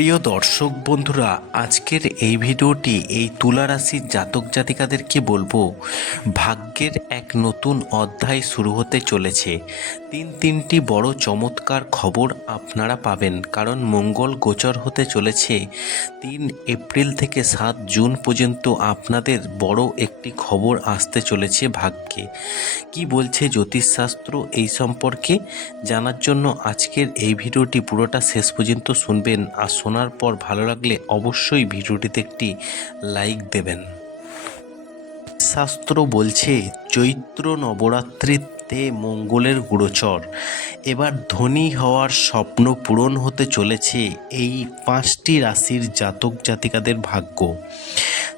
প্রিয় দর্শক বন্ধুরা, আজকের এই ভিডিওটি এই তুলা রাশির জাতক জাতিকাদেরকে বলব, ভাগ্যের এক নতুন অধ্যায় শুরু হতে চলেছে। তিন তিনটি বড় চমৎকার খবর আপনারা পাবেন, কারণ মঙ্গল গোচর হতে চলেছে। তিন এপ্রিল থেকে সাত জুন পর্যন্ত আপনাদের বড় একটি খবর আসতে চলেছে ভাগ্যে। কি বলছে জ্যোতিষশাস্ত্র এই সম্পর্কে? জানার জন্য আজকের এই ভিডিওটি পুরোটা শেষ পর্যন্ত শুনবেন। আর শোনার পর ভালো লাগলে অবশ্যই ভিডিওটিতে একটি লাইক দেবেন। শাস্ত্র বলছে, চৈত্র নবরাত্রিতে মঙ্গলের গুড়োচর। এবার ধনী হওয়ার স্বপ্ন পূরণ হতে চলেছে এই পাঁচটি রাশির জাতক জাতিকাদের ভাগ্য।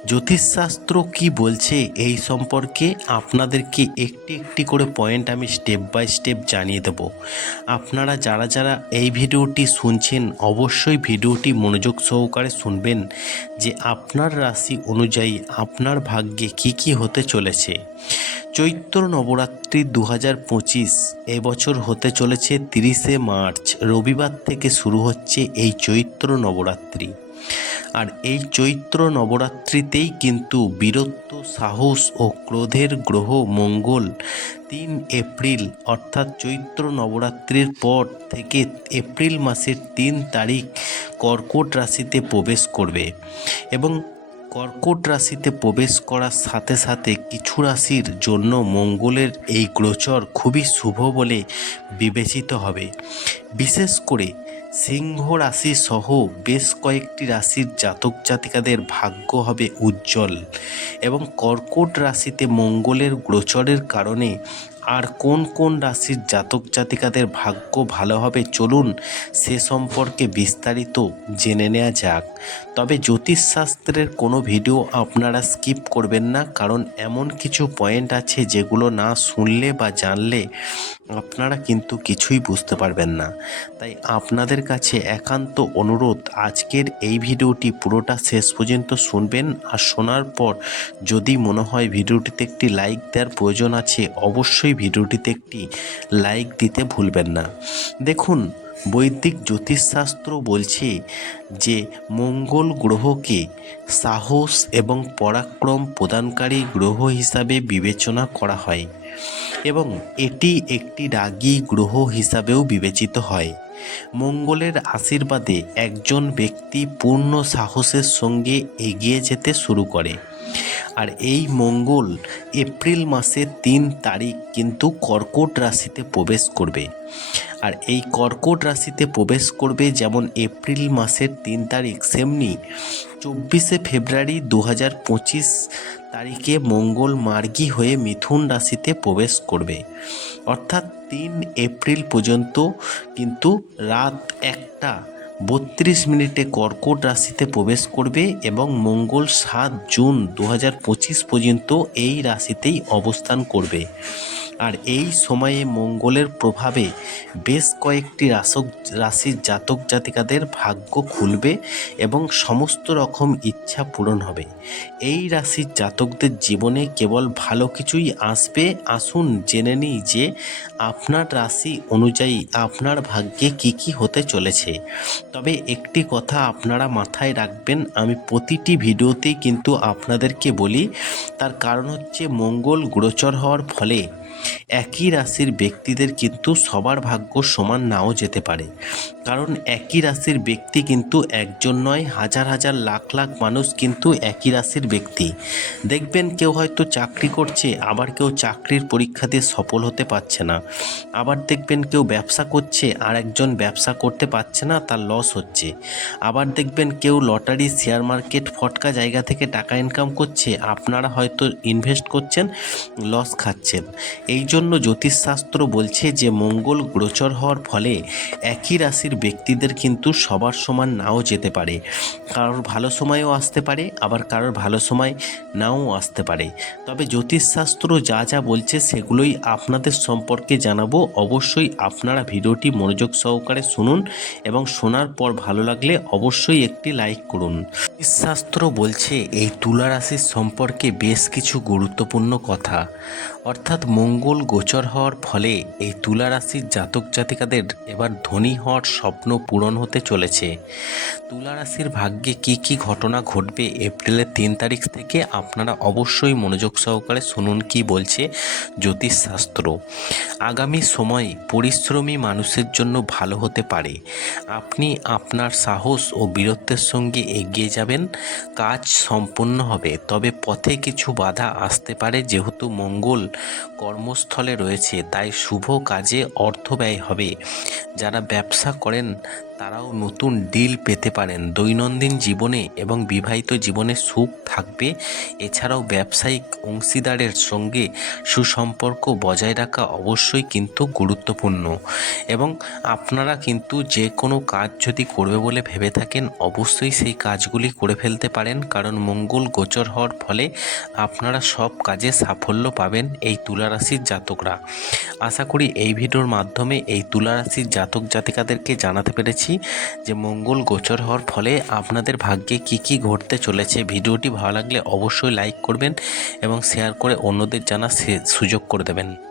জ্যোতিষশাস্ত্র কি বলছে এই সম্পর্কে আপনাদেরকে একটি একটি করে পয়েন্ট আমি স্টেপ বাই স্টেপ জানিয়ে দেব। আপনারা যারা যারা এই ভিডিওটি শুনছেন, অবশ্যই ভিডিওটি মনোযোগ সহকারে শুনবেন যে আপনার রাশি অনুযায়ী আপনার ভাগ্যে কি কি হতে চলেছে। চৈত্র নবরাত্রি দু হাজার পঁচিশ, এবছর হতে চলেছে তিরিশে মার্চ, রবিবার থেকে শুরু হচ্ছে এই চৈত্র নবরাত্রি। আর এই চৈত্র নবরাত্রিতেই কিন্তু বীরত্ব, সাহস ও ক্রোধের গ্রহ মঙ্গল তিন এপ্রিল, অর্থাৎ চৈত্র নবরাত্রির পর থেকে এপ্রিল মাসের তিন তারিখ কর্কট রাশিতে প্রবেশ করবে এবং কর্কট রাশিতে প্রবেশ করার সাথে সাথে কিছু রাশির জন্য মঙ্গলের এই গোচর খুবই শুভ বলে বিবেচিত হবে। বিশেষ করে সিংহ রাশি সহ বেশ কয়েকটি রাশির জাতক জাতিকাদের ভাগ্য হবে উজ্জ্বল এবং কর্কট রাশিতে মঙ্গলের গোচরের কারণে আর কোন কোন রাশির জাতক জাতিকাদের ভাগ্য ভালো হবে চলুন সে সম্পর্কে বিস্তারিত জেনে নেওয়া যাক। তবে জ্যোতিষশাস্ত্রের কোনো ভিডিও আপনারা স্কিপ করবেন না, কারণ এমন কিছু পয়েন্ট আছে যেগুলো না শুনলে বা জানলে আপনারা কিন্তু কিছুই বুঝতে পারবেন না। তাই আপনাদের কাছে একান্ত অনুরোধ, আজকের এই ভিডিওটি পুরোটা শেষ পর্যন্ত শুনবেন আর শোনার পর যদি মনে হয় ভিডিওটিতে একটি লাইক দেওয়ার প্রয়োজন আছে, অবশ্যই ভিডিওটিতে একটি লাইক দিতে ভুলবেন না। দেখুন, বৈদিক জ্যোতিষশাস্ত্র বলছে যে মঙ্গল গ্রহকে সাহস এবং পরাক্রম প্রদানকারী গ্রহ হিসাবে বিবেচনা করা হয় এবং এটি একটি রাগী গ্রহ হিসাবেও বিবেচিত হয়। মঙ্গলের আশীর্বাদে একজন ব্যক্তি পূর্ণ সাহসের সঙ্গে এগিয়ে যেতে শুরু করে। আর এই মঙ্গল এপ্রিল মাসের তিন তারিখ কিন্তু কর্কট রাশিতে প্রবেশ করবে। আর এই কর্কট রাশিতে প্রবেশ করবে যেমন এপ্রিল মাসের তিন তারিখ, সেমনি চব্বিশে ফেব্রুয়ারি দু হাজার পঁচিশ তারিখে মঙ্গল মার্গী হয়ে মিথুন রাশিতে প্রবেশ করবে। অর্থাৎ তিন এপ্রিল পর্যন্ত কিন্তু রাত একটা বত্রিশ মিনিটে কর্কট রাশিতে প্রবেশ করবে এবং মঙ্গল সাত জুন দু হাজার পঁচিশ পর্যন্ত এই রাশিতেই অবস্থান করবে। আর এই সময়ে মঙ্গলের প্রভাবে বেশ কয়েকটি রাসক রাশির জাতক জাতিকাদের ভাগ্য খুলবে এবং সমস্ত রকম ইচ্ছা পূরণ হবে। এই রাশির জাতকদের জীবনে কেবল ভালো কিছুই আসবে। আসুন জেনে নিই যে আপনার রাশি অনুযায়ী আপনার ভাগ্যে কি কি হতে চলেছে। তবে একটি কথা আপনারা মাথায় রাখবেন, আমি প্রতিটি ভিডিওতেই কিন্তু আপনাদেরকে বলি, তার কারণ হচ্ছে মঙ্গল গোচর হওয়ার ফলে একই রাশির ব্যক্তিদের কিন্তু সবার ভাগ্য সমান নাও যেতে পারে। কারণ একই রাশির ব্যক্তি কিন্তু একজন নয়, হাজার হাজার লাখ লাখ মানুষ কিন্তু একই রাশির ব্যক্তি। দেখবেন কেউ হয়তো চাকরি করছে, আবার কেউ চাকরির পরীক্ষা দিয়ে সফল হতে পারছে না। আবার দেখবেন কেউ ব্যবসা করছে, আর একজন ব্যবসা করতে পারছে না, তার লস হচ্ছে। আবার দেখবেন কেউ লটারি শেয়ার মার্কেট ফটকা জায়গা থেকে টাকা ইনকাম করছে, আপনারা হয়তো ইনভেস্ট করছেন লস খাচ্ছেন। এই জন্য জ্যোতিষশাস্ত্র বলছে যে, মঙ্গল, গোচর হওয়ার ফলে একই রাশির ব্যক্তিদের কিন্তু সবার সমান নাও যেতে পারে। কারোর ভালো সময়ও আসতে পারে, আবার কারোর ভালো সময় নাও আসতে পারে। তবে জ্যোতিষশাস্ত্র যা যা বলছে সেগুলোই আপনাদের সম্পর্কে জানাব। অবশ্যই আপনারা ভিডিওটি মনোযোগ সহকারে শুনুন এবং শোনার পর ভালো লাগলে অবশ্যই একটি লাইক করুন। শাস্ত্র বলছে, এই তুলা রাশির সম্পর্কে বেশ কিছু গুরুত্বপূর্ণ কথা। অর্থাৎ মঙ্গল গোচর হওয়ার ফলে এই তুলা রাশির জাতক জাতিকাদের এবার ধনী হওয়ার স্বপ্ন পূরণ হতে চলেছে। তুলা রাশির ভাগ্যে কি কি ঘটনা ঘটবে এপ্রিলের তিন তারিখ থেকে আপনারা অবশ্যই মনোযোগ সহকারে শুনুন কি বলছে জ্যোতিষশাস্ত্র। আগামী সময় পরিশ্রমী মানুষের জন্য ভালো হতে পারে। আপনি আপনার সাহস ও বীরত্বের সঙ্গে এগিয়ে যাবেন। কাজ সম্পূর্ণ হবে, তবে পথে কিছু বাধা আসতে পারে যেহেতু মঙ্গল কর্মস্থলে রয়েছে, তাই শুভ কাজে অর্থ ব্যয় হবে। যারা ব্যবসা করেন তারাও নতুন ডিল পেতে পারেন। দৈনন্দিন জীবনে এবং বিবাহিত জীবনে সুখ থাকবে। এছাড়াও ব্যবসায়িক অংশীদারের সঙ্গে সুসম্পর্ক বজায় রাখা অবশ্যই কিন্তু গুরুত্বপূর্ণ। এবং আপনারা কিন্তু যে কোনো কাজ যদি করবে বলে ভেবে থাকেন, অবশ্যই সেই কাজগুলি করে ফেলতে পারেন। কারণ মঙ্গল গোচর হওয়ার ফলে আপনারা সব কাজে সাফল্য পাবেন এই তুলা রাশির জাতকরা। আশা করি এই ভিডিওর মাধ্যমে এই তুলা রাশির জাতক জাতিকাদেরকে জানাতে পেরেছি। যে মঙ্গল গোচর হওয়ার ফলে আপনাদের ভাগ্যে কি কি ঘটতে চলেছে। ভিডিওটি ভালো লাগলে অবশ্যই লাইক করবেন এবং শেয়ার করে অন্যদের জানার সুযোগ করে দেবেন।